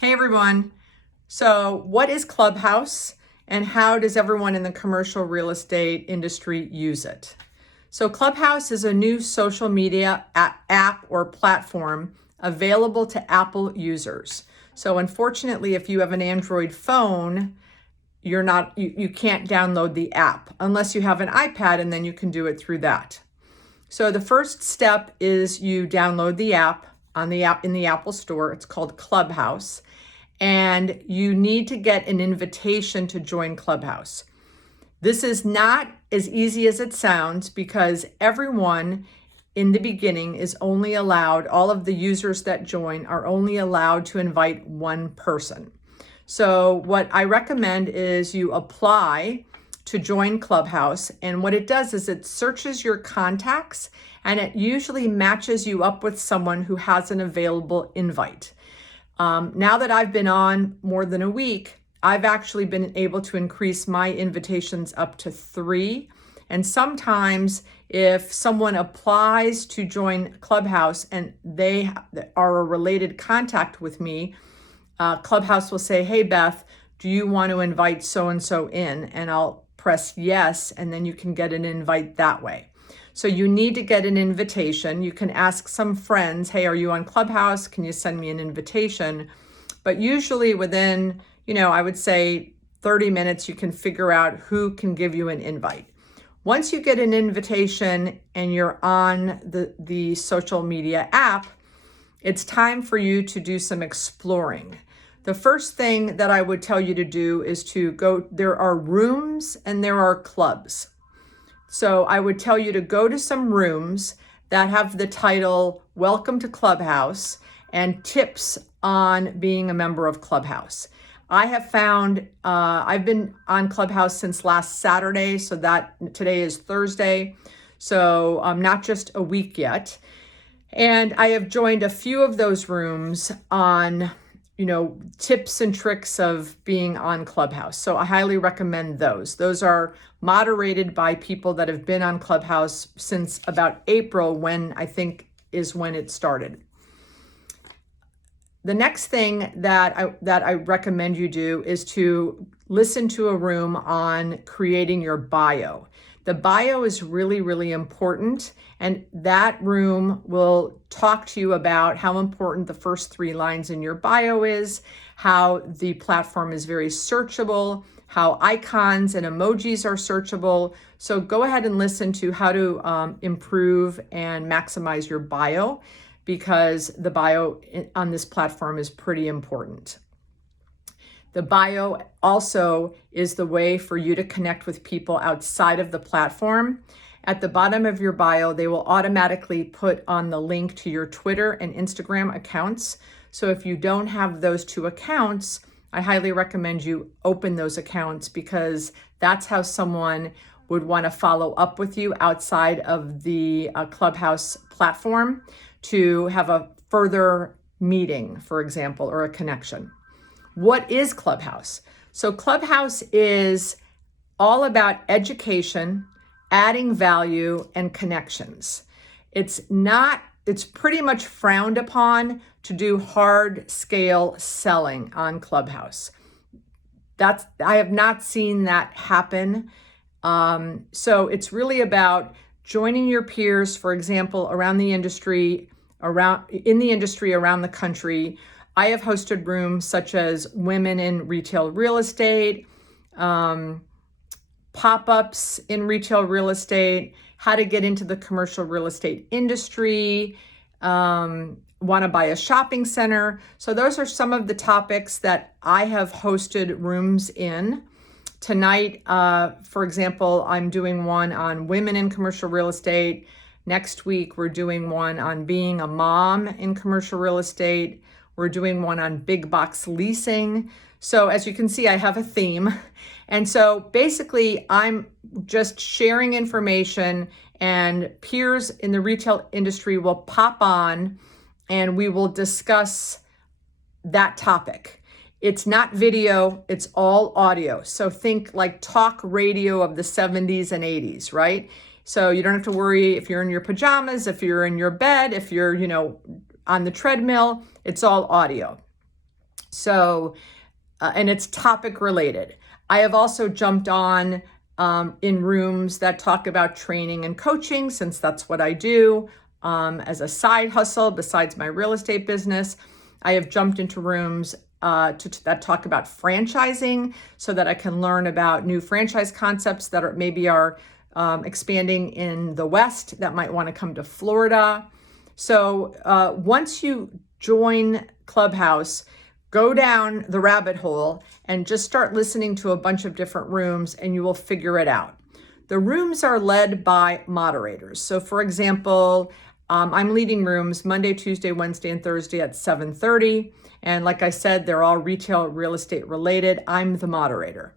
Hey everyone. So what is Clubhouse and how does everyone in the commercial real estate industry use it? So Clubhouse is a new social media app or platform available to Apple users. So unfortunately, if you have an Android phone, you can't download the app unless you have an iPad, and then you can do it through that. So the first step is you download the app in the Apple Store. It's called Clubhouse. And you need to get an invitation to join Clubhouse. This is not as easy as it sounds because everyone in the beginning is only allowed, all of the users that join are only allowed to invite one person. So what I recommend is you apply to join Clubhouse, and what it does is it searches your contacts and it usually matches you up with someone who has an available invite. Now that I've been on more than a week, I've actually been able to increase my invitations up to 3. And sometimes if someone applies to join Clubhouse and they are a related contact with me, Clubhouse will say, "Hey Beth, do you want to invite so-and-so in?" And I'll press yes, and then you can get an invite that way. So you need to get an invitation. You can ask some friends, "Hey, are you on Clubhouse? Can you send me an invitation?" But usually within, I would say 30 minutes, you can figure out who can give you an invite. Once you get an invitation and you're on the social media app, it's time for you to do some exploring. The first thing that I would tell you to do is to go, there are rooms and there are clubs. So I would tell you to go to some rooms that have the title "Welcome to Clubhouse" and tips on being a member of Clubhouse. I have found, I've been on Clubhouse since last Saturday, so that today is Thursday. So not just a week yet. And I have joined a few of those rooms on tips and tricks of being on Clubhouse. So I highly recommend those. Those are moderated by people that have been on Clubhouse since about April, when I think is when it started. The next thing that I recommend you do is to listen to a room on creating your bio. The bio is really, really important, and that room will talk to you about how important the first 3 lines in your bio is, how the platform is very searchable, how icons and emojis are searchable. So go ahead and listen to how to improve and maximize your bio, because the bio on this platform is pretty important. The bio also is the way for you to connect with people outside of the platform. At the bottom of your bio, they will automatically put on the link to your Twitter and Instagram accounts. So if you don't have those 2 accounts, I highly recommend you open those accounts, because that's how someone would want to follow up with you outside of the Clubhouse platform to have a further meeting, for example, or a connection. What is Clubhouse? So Clubhouse is all about education, adding value, and connections. It's pretty much frowned upon to do hard scale selling on Clubhouse. I have not seen that happen. So it's really about joining your peers, for example, around the industry around the country. I have hosted rooms such as women in retail real estate, pop-ups in retail real estate, how to get into the commercial real estate industry, want to buy a shopping center. So those are some of the topics that I have hosted rooms in. Tonight, for example, I'm doing one on women in commercial real estate. Next week, we're doing one on being a mom in commercial real estate. We're doing one on big box leasing. So as you can see, I have a theme. And so basically, I'm just sharing information, and peers in the retail industry will pop on and we will discuss that topic. It's not video, it's all audio. So think like talk radio of the 70s and 80s, right? So you don't have to worry if you're in your pajamas, if you're in your bed, if you're, on the treadmill, it's all audio. So, and it's topic related. I have also jumped on in rooms that talk about training and coaching, since that's what I do as a side hustle besides my real estate business. I have jumped into rooms that talk about franchising, so that I can learn about new franchise concepts that are expanding in the West that might want to come to Florida. So once you join Clubhouse, go down the rabbit hole and just start listening to a bunch of different rooms, and you will figure it out. The rooms are led by moderators. So for example, I'm leading rooms Monday, Tuesday, Wednesday, and Thursday at 7:30. And like I said, they're all retail real estate related. I'm the moderator.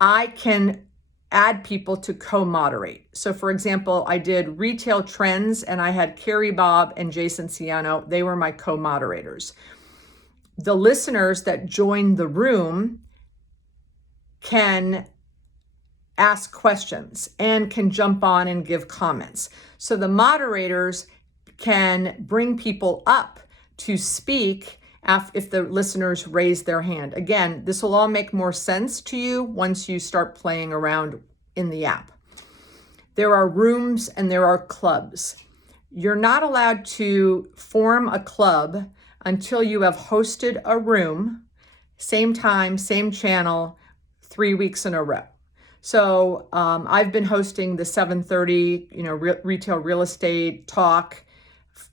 I can add people to co-moderate. So for example, I did retail trends, and I had Carrie Bob and Jason Ciano. They were my co-moderators. The listeners that join the room can ask questions and can jump on and give comments. So the moderators can bring people up to speak if the listeners raise their hand. Again, this will all make more sense to you once you start playing around in the app. There are rooms and there are clubs. You're not allowed to form a club until you have hosted a room, same time, same channel, 3 weeks in a row. So I've been hosting the 7:30, retail real estate talk.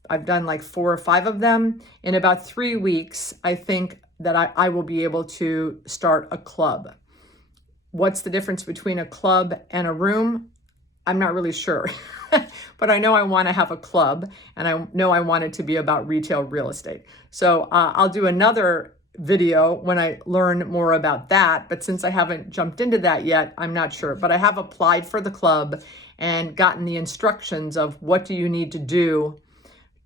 I've done like 4 or 5 of them. In about 3 weeks, I think that I will be able to start a club. What's the difference between a club and a room? I'm not really sure, but I know I want to have a club, and I know I want it to be about retail real estate. So I'll do another video when I learn more about that. But since I haven't jumped into that yet, I'm not sure. But I have applied for the club and gotten the instructions of what do you need to do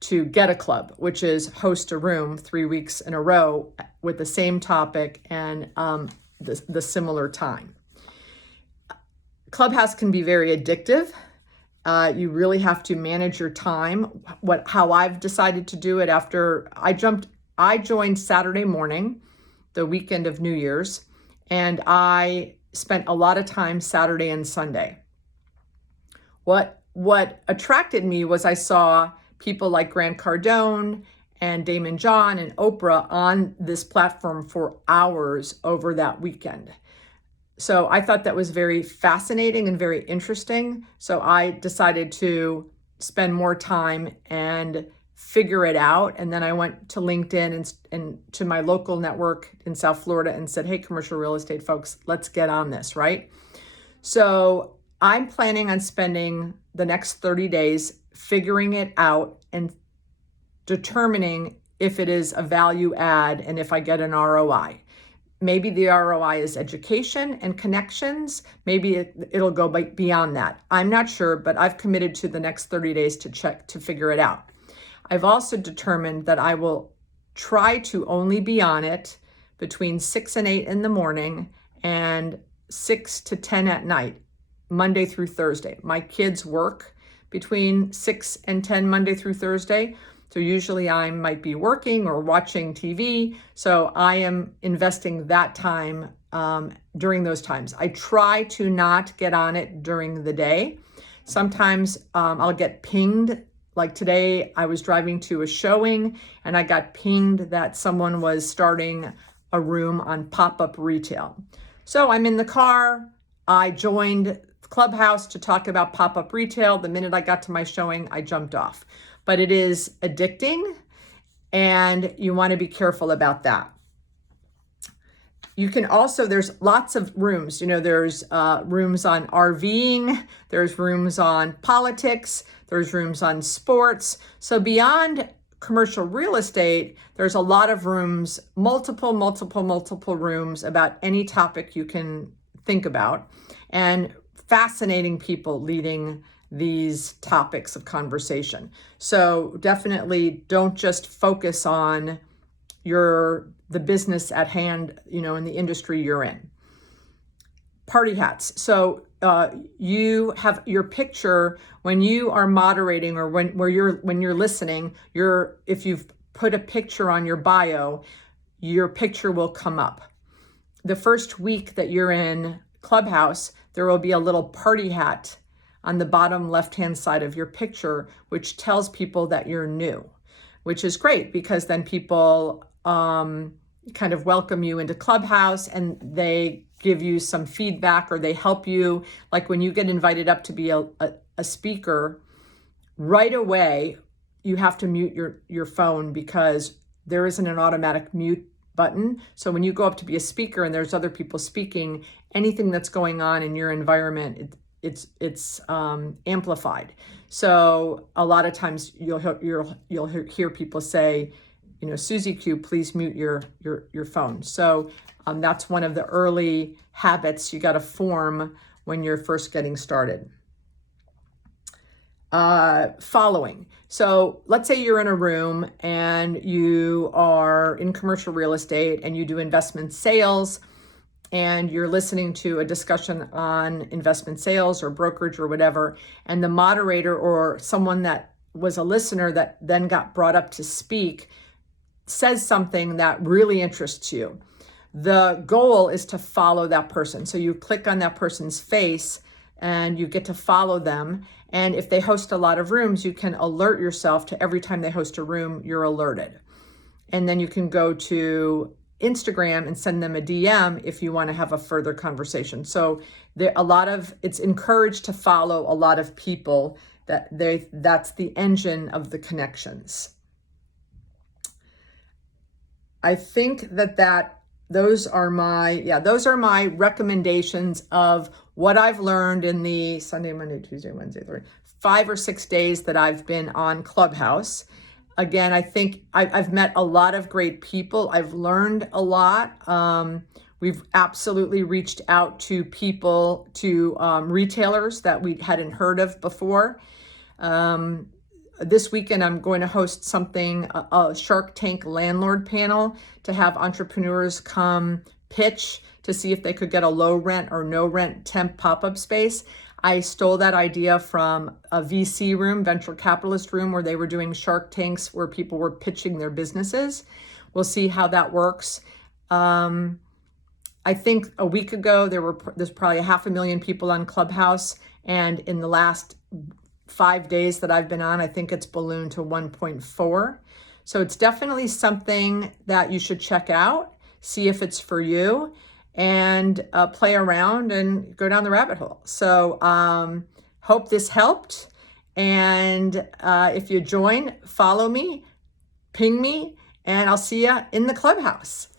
to get a club, which is host a room 3 weeks in a row with the same topic and the similar time. Clubhouse can be very addictive. You really have to manage your time. How I've decided to do it after I joined Saturday morning, the weekend of New Year's, and I spent a lot of time Saturday and Sunday. What attracted me was I saw people like Grant Cardone and Damon John and Oprah on this platform for hours over that weekend. So I thought that was very fascinating and very interesting. So I decided to spend more time and figure it out. And then I went to LinkedIn and to my local network in South Florida and said, hey, commercial real estate folks, let's get on this, right? So I'm planning on spending the next 30 days figuring it out and determining if it is a value add and if I get an ROI. Maybe the ROI is education and connections. Maybe it'll go beyond that. I'm not sure, but I've committed to the next 30 days to figure it out. I've also determined that I will try to only be on it between 6 and 8 in the morning and 6 to 10 at night, Monday through Thursday. My kids work between 6 and 10 Monday through Thursday. So usually I might be working or watching TV. So I am investing that time during those times. I try to not get on it during the day. Sometimes I'll get pinged. Like today, I was driving to a showing and I got pinged that someone was starting a room on pop-up retail. So I'm in the car. I joined Clubhouse to talk about pop-up retail. The minute I got to my showing, I jumped off. But it is addicting and you want to be careful about that. You can also, there's lots of rooms, there's rooms on RVing, there's rooms on politics, there's rooms on sports. So beyond commercial real estate, there's a lot of rooms, multiple rooms about any topic you can think about, and fascinating people leading these topics of conversation. So definitely don't just focus on the business at hand, in the industry you're in. Party hats. So you have your picture when you are moderating or when you're listening, if you've put a picture on your bio, your picture will come up. The first week that you're in Clubhouse, there will be a little party hat on the bottom left-hand side of your picture, which tells people that you're new, which is great because then people kind of welcome you into Clubhouse and they give you some feedback or they help you. Like when you get invited up to be a speaker, right away, you have to mute your phone because there isn't an automatic mute button. So when you go up to be a speaker and there's other people speaking, anything that's going on in your environment, it's amplified. So a lot of times you'll hear people say, Susie Q, please mute your phone. So that's one of the early habits you got to form when you're first getting started. Following. So let's say you're in a room and you are in commercial real estate and you do investment sales and you're listening to a discussion on investment sales or brokerage or whatever, and the moderator or someone that was a listener that then got brought up to speak says something that really interests you. The goal is to follow that person. So you click on that person's face and you get to follow them. And if they host a lot of rooms, you can alert yourself to every time they host a room, you're alerted. And then you can go to Instagram and send them a DM if you want to have a further conversation. So it's encouraged to follow a lot of people that's the engine of the connections. I think those are my recommendations of what I've learned in the Sunday, Monday, Tuesday, Wednesday, Thursday, 5 or 6 days that I've been on Clubhouse. Again, I think I've met a lot of great people. I've learned a lot. We've absolutely reached out to people, to retailers that we hadn't heard of before. This weekend, I'm going to host a Shark Tank landlord panel to have entrepreneurs come pitch to see if they could get a low rent or no rent temp pop-up space. I stole that idea from a VC room, venture capitalist room, where they were doing Shark Tanks where people were pitching their businesses. We'll see how that works. I think a week ago, there's probably 500,000 people on Clubhouse. And in the last 5 days that I've been on, I think it's ballooned to 1.4. So it's definitely something that you should check out, see if it's for you, and play around and go down the rabbit hole. So hope this helped. And if you join, follow me, ping me, and I'll see you in the Clubhouse.